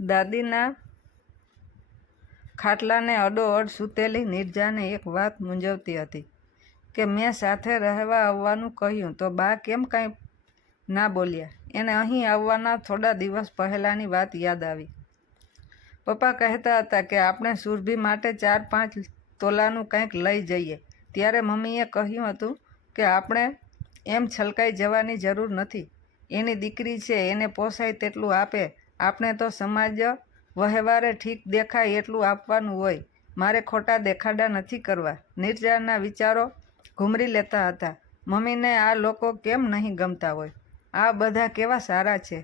દાદીના ખાટલાને અડોઅડ સૂતેલી નિર્જાને એક વાત મૂંઝવતી હતી કે, મેં સાથે રહેવા આવવાનું કહ્યું, તો બા કેમ કાંઈ ના બોલ્યા? એને અહીં આવવાના થોડા દિવસ પહેલાંની વાત યાદ આવી. પપ્પા કહેતા હતા કે, આપણે સુરભી માટે ચાર પાંચ તોલાનું કંઈક લઈ જઈએ. ત્યારે મમ્મીએ કહ્યું હતું કે, આપણે એમ છલકાઈ જવાની જરૂર નથી. એની દીકરી છે, એને પોસાય તેટલું આપે આપણે તો સમાજ વહેવારે ઠીક દેખાય એટલું આપવાનું હોય. મારે ખોટા દેખાડા નથી કરવા. નિર્જારના વિચારો ઘૂમરી લેતા હતા. મમ્મીને આ લોકો કેમ નહીં ગમતા હોય? આ બધા કેવા સારા છે?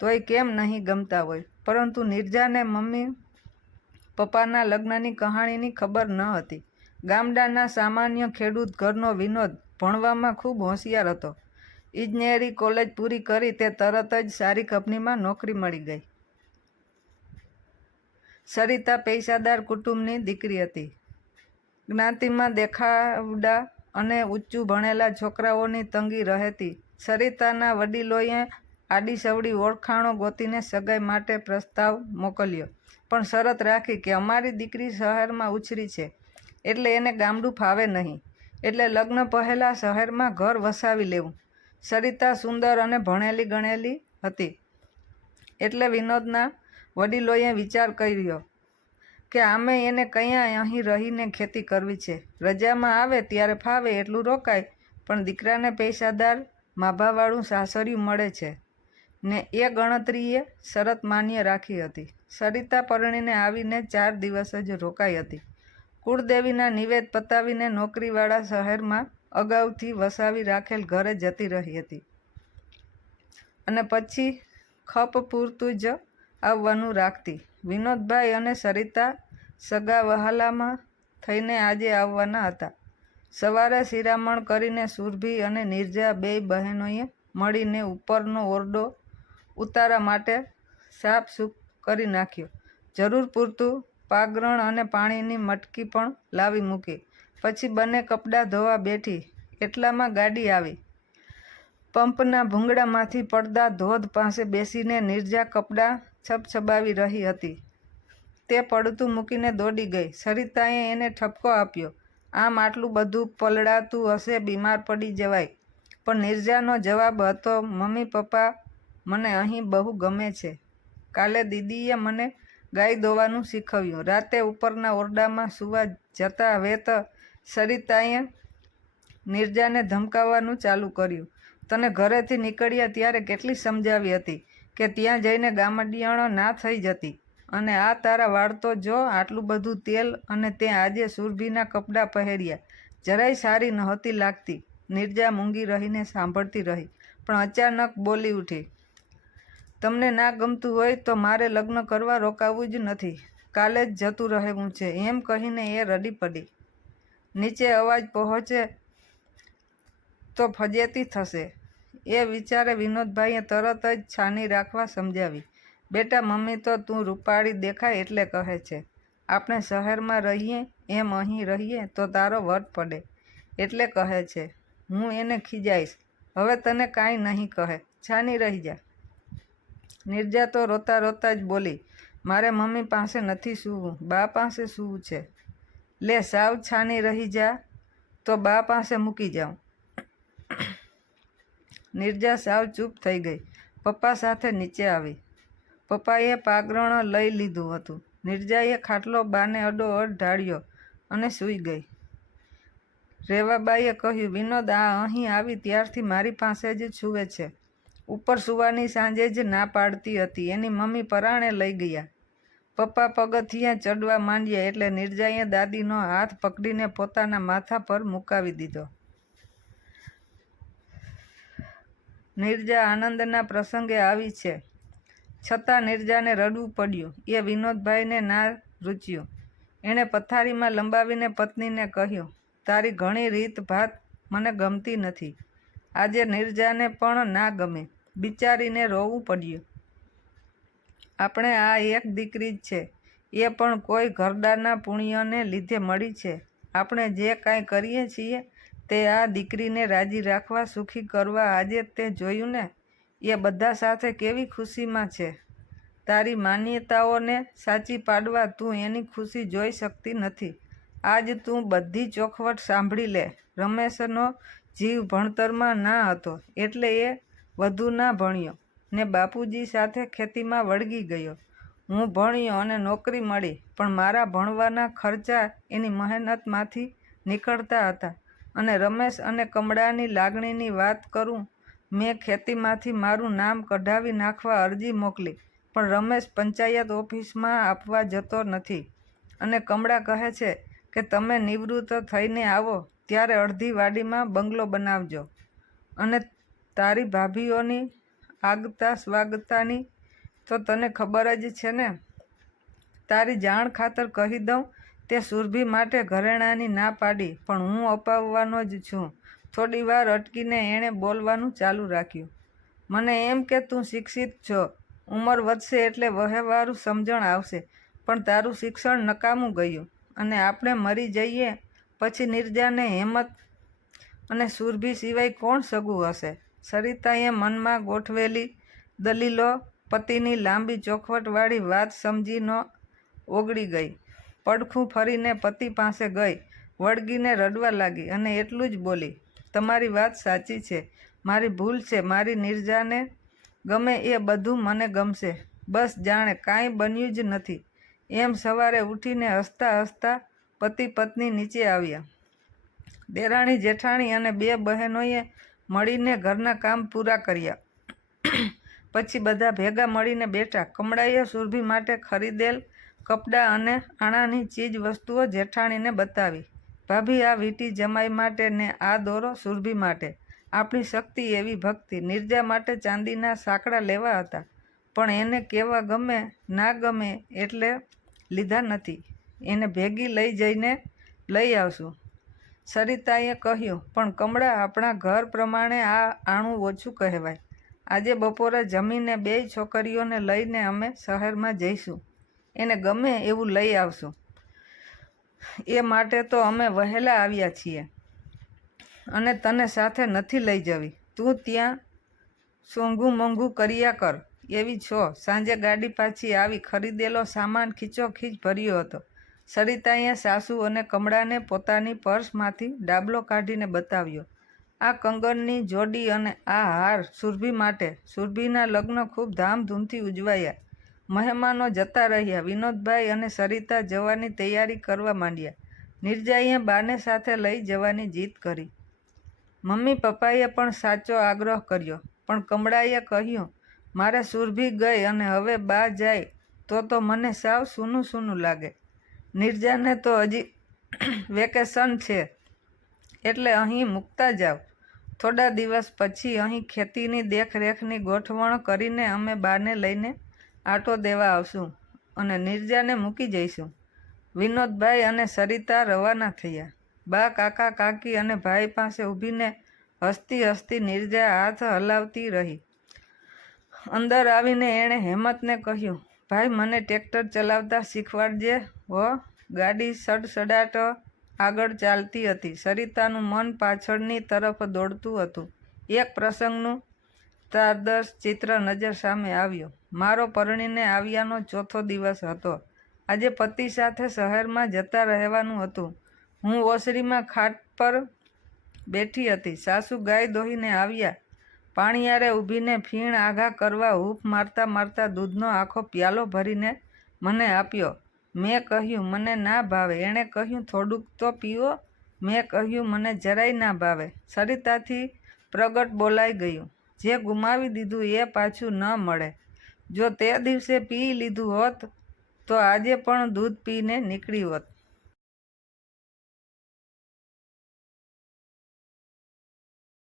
તોય કેમ નહીં ગમતા હોય? પરંતુ નિર્જાને મમ્મી પપ્પાના લગ્નની કહાણીની ખબર ન હતી. ગામડાના સામાન્ય ખેડૂત ઘરનો વિનોદ ભણવામાં ખૂબ હોશિયાર હતો. ઇજનેરી કોલેજ પૂરી કરી તે તરત જ સારી કંપનીમાં નોકરી મળી ગઈ. સરિતા પૈસાદાર કુટુંબની દીકરી હતી. જ્ઞાતિમાં દેખાવડા અને ઊંચું ભણેલા છોકરાઓની તંગી રહેતી સરિતાના વડીલોએ આડી સવડી ઓળખાણો ગોતીને સગાઈ માટે પ્રસ્તાવ મોકલ્યો. પણ શરત રાખી કે અમારી દીકરી શહેરમાં ઉછરી છે, એટલે એને ગામડું ફાવે નહીં. એટલે લગ્ન પહેલાં શહેરમાં ઘર વસાવી લેવું. સરિતા સુંદર અને ભણેલી ગણેલી હતી. એટલે વિનોદના વડીલોએ વિચાર કર્યો કે આમે એને કયા અહીં રહીને ખેતી કરવી છે? રજામાં આવે ત્યારે ફાવે એટલું રોકાય, પણ દીકરાને પૈસાદાર માભાવાળું સાસરિયું મળે છે ને એ ગણતરીએ શરત માન્ય રાખી હતી. સરિતા પરણીને આવીને ચાર દિવસ જ રોકાઈ હતી. કુળદેવીના નિવેદ પતાવીને નોકરીવાળા શહેરમાં અગાઉથી વસાવી રાખેલ ઘરે જતી રહી હતી. અને પછી ખપ પૂરતું જ આવવાનું રાખતી. વિનોદભાઈ અને સરિતા સગા વહાલામાં થઈને આજે આવવાના હતા. સવારે શિરામણ કરીને સુરભી અને નિર્જા બેય બહેનોએ મળીને ઉપરનો ઓરડો ઉતારા માટે સાફ સૂફ કરી નાખ્યો. જરૂર પૂરતું પાગરણ અને પાણીની મટકી પણ લાવી મૂકી. પછી બંને કપડાં ધોવા બેઠી. એટલામાં ગાડી આવી. પંપના ભૂંગળામાંથી પડદા ધોધ પાસે બેસીને નિર્જા કપડાં છબછબાવી રહી હતી. તે પડતું મૂકીને દોડી ગઈ. સરિતાએ એને ઠપકો આપ્યો. આમ આટલું બધું પલળાતું હશે બીમાર પડી જવાય પણ નિર્જાનો જવાબ હતો, મમ્મી પપ્પા, મને અહીં બહુ ગમે છે. કાલે દીદીએ મને ગાય દોવાનું શીખવ્યું. રાતે ઉપરના ઓરડામાં સૂવા જતા વેત સરિતાએ નિર્જાને ધમકાવવાનું ચાલુ કર્યું. તને ઘરેથી નીકળ્યા ત્યારે કેટલી સમજાવી હતી કે ત્યાં જઈને ગામડિયાણો ના થઈ જતી અને આ તારા વાળતો જો આટલું બધું તેલ અને તે આજે સુરભીના કપડાં પહેર્યા. જરાય સારી નહોતી લાગતી. નિર્જા મૂંગી રહીને સાંભળતી રહી, પણ અચાનક બોલી ઉઠી તમને ના ગમતું હોય તો મારે લગ્ન કરવા રોકાવું જ નથી. કાલે જ જતું રહેવું છે. એમ કહીને એ રડી પડી. નીચે અવાજ પહોંચે તો ફજેતી થશે. એ વિચારે વિનોદભાઈએ તરત જ છાની રાખવા સમજાવી. બેટા, મમ્મી તો તું રૂપાળી દેખાય એટલે કહે છે. આપણે શહેરમાં રહીએ, એમ અહીં રહીએ તો તારો વટ પડે એટલે કહે છે. હું એને ખીજાઈશ. હવે તને કાંઈ નહીં કહે. છાની રહી જા. નિર્જા તો રોતા રોતા જ બોલી, મારે મમ્મી પાસે નથી સૂવું, બા પાસે સૂવું છે. લે, સાવ છાની રહી જા, તો બા પાસે મૂકી જાઉં. નિર્જા સાવ ચૂપ થઈ ગઈ. પપ્પા સાથે નીચે આવી. પપ્પાએ પાગરણ લઈ લીધું હતું. નિર્જાએ ખાટલો બાને અડોઅડ ઢાળ્યો અને સૂઈ ગઈ. રેવાબાઈએ કહ્યું, વિનોદ, આ અહીં આવી ત્યારથી મારી પાસે જ છૂવે છે. ઉપર સુવાની સાંજે જ ના પાડતી હતી. એની મમ્મી પરાણે લઈ ગયા. પપ્પા પગથિયાં ચડવા માંડ્યા એટલે નિર્જાએ દાદીનો હાથ પકડીને પોતાના માથા પર મુકાવી દીધો. નિર્જા આનંદના પ્રસંગે આવી છે. છતાં નિર્જાને રડવું પડ્યું. એ વિનોદભાઈને ના રૂચ્યું. એણે પથારીમાં લંબાવીને પત્નીને કહ્યું, તારી ઘણી રીત ભાત મને ગમતી નથી. આજે નિર્જાને પણ ના ગમે. બિચારીને રોવું પડ્યું. આપણે આ એક દીકરી જ છે. એ પણ કોઈ ઘરડાના પુણ્યને લીધે મળી છે. આપણે જે કાંઈ કરીએ છીએ તે આ દીકરીને રાજી રાખવા, સુખી કરવા આજે તે જોયું ને? એ બધા સાથે કેવી ખુશીમાં છે? તારી માન્યતાઓને સાચી પાડવા તું એની ખુશી જોઈ શકતી નથી. આજ તું બધી ચોખવટ સાંભળી લે. રમેશનો જીવ ભણતરમાં ના હતો. એટલે એ વધુ ના ભણ્યો ને બાપુજી સાથે ખેતીમાં વળગી ગયો. હું ભણ્યો અને નોકરી મળી, પણ મારા ભણવાના ખર્ચા એની મહેનતમાંથી નીકળતા હતા અને રમેશ અને કમળાની લાગણીની વાત કરું, મેં ખેતીમાંથી મારું નામ કઢાવી નાખવા અરજી મોકલી, પણ રમેશ પંચાયત ઓફિસમાં આપવા જતો નથી. અને કમળા કહે છે કે તમે નિવૃત્ત થઈને આવો, ત્યારે અડધી વાડીમાં બંગલો બનાવજો. અને તારી ભાભીઓની આગતા સ્વાગતાની તો તને ખબર જ છે ને? તારી જાણ ખાતર કહી દઉં, તે સુરભી માટે ઘરેણાની ના પાડી, પણ હું અપાવવાનો જ છું. થોડી વાર અટકીને એણે બોલવાનું ચાલુ રાખ્યું. મને એમ કે તું શિક્ષિત છો. ઉંમર વધશે એટલે વહેવારું સમજણ આવશે, પણ તારું શિક્ષણ નકામું ગયું અને આપણે મરી જઈએ પછી નિર્જાને હેમત અને સુરભી સિવાય કોણ સગું હશે? સરિતાએ મનમાં ગોઠવેલી દલીલો પતિની લાંબી ચોખવટવાળી વાત સમજી ન ઓગળી ગઈ. પડખું ફરીને પતિ પાસે ગઈ. વળગીને રડવા લાગી અને એટલું જ બોલી, તમારી વાત સાચી છે. મારી ભૂલ છે. મારી નિર્જાને ગમે એ બધું મને ગમશે. બસ જાણે કાંઈ બન્યું જ નથી. એમ સવારે ઉઠીને હસતા હસતા પતિ પત્ની નીચે આવ્યા. દેરાણી જેઠાણી અને બે બહેનોએ મળીને ઘરના કામ પૂરા કર્યા. પછી બધા ભેગા મળીને બેઠા. કમળાએ સુરભી માટે ખરીદેલ કપડાં અને આણાની ચીજ વસ્તુઓ જેઠાણીને બતાવી. ભાભી, આ વીંટી જમાઈ માટે ને આ દોરો સુરભી માટે. આપણી શક્તિ એવી ભક્તિ. નિર્જા માટે ચાંદીના સાંકડા લેવા હતા. પણ એને કેવા ગમે, ના ગમે એટલે લીધા નથી. એને ભેગી લઈ જઈને લઈ આવશું. સરિતાએ કહ્યું, પણ કમળા, આપણા ઘર પ્રમાણે આ આણું ઓછું કહેવાય. આજે બપોરે જમીને બેય છોકરીઓને લઈને અમે શહેરમાં જઈશું. એને ગમે એવું લઈ આવશું. એ માટે તો અમે વહેલા આવ્યા છીએ. અને તને સાથે નથી લઈ જવી. તું ત્યાં સોંઘું મોંઘું કર્યા કર. એવી છો. સાંજે ગાડી પાછી આવી, ખરીદેલો સામાન ખીચોખીચ ભર્યો હતો. સરિતાએ સાસુ અને કમળાને પોતાની પર્સમાંથી ડાબલો કાઢીને બતાવ્યો. આ કંગનની જોડી અને આ હાર સુરભી માટે સુરભીના લગ્ન ખૂબ ધામધૂમથી ઉજવાયા. મહેમાનો જતા રહ્યા. વિનોદભાઈ અને સરિતા જવાની તૈયારી કરવા માંડ્યા. નિર્જાઈએ બાને સાથે લઈ જવાની જીદ કરી. મમ્મી પપ્પાએ પણ સાચો આગ્રહ કર્યો. પણ કમળાએ કહ્યું, મારે સુરભી ગઈ અને હવે બા જાય તો તો મને સાવ સૂનું સૂનું લાગે. નિર્જાને તો હજી વેકેશન છે. એટલે અહીં મૂકતા જાવ થોડા દિવસ પછી અહીં ખેતીની દેખરેખની ગોઠવણ કરીને અમે બાને લઈને આટો દેવા આવશું અને નિર્જાને મૂકી જઈશું. વિનોદભાઈ અને સરિતા રવાના થયા. બા, કાકા, કાકી અને ભાઈ પાસે ઊભીને હસતી હસતી નિર્જા હાથ હલાવતી રહી. અંદર આવીને એણે હેમતને કહ્યું, ભાઈ, મને ટ્રેક્ટર ચલાવતા શીખવાડજે હો. ગાડી સડસડાટ આગળ ચાલતી હતી. સરિતાનું મન પાછળની તરફ દોડતું હતું. એક પ્રસંગનું તારદર્શ ચિત્ર નજર સામે આવ્યો. મારો પરણીને આવ્યાનો ચોથો દિવસ હતો. આજે પતિ સાથે શહેરમાં જતા રહેવાનું હતું. હું ઓસરીમાં ખાટ પર બેઠી હતી. સાસુ ગાય દોહીને આવ્યા. પાણીયારે ઊભીને ફીણ આઘા કરવા હૂફ મારતા મારતા દૂધનો આખો પ્યાલો ભરીને મને આપ્યો. મેં કહ્યું, મને ના ભાવે. એણે કહ્યું, થોડુંક તો પીવો. મેં કહ્યું, મને જરાય ના ભાવે. સરિતાથી પ્રગટ બોલાઈ ગયું. જે ગુમાવી દીધું એ પાછું ન મળે. જો તે દિવસે પી લીધું હોત, તો આજે પણ દૂધ પીને નીકળી હોત.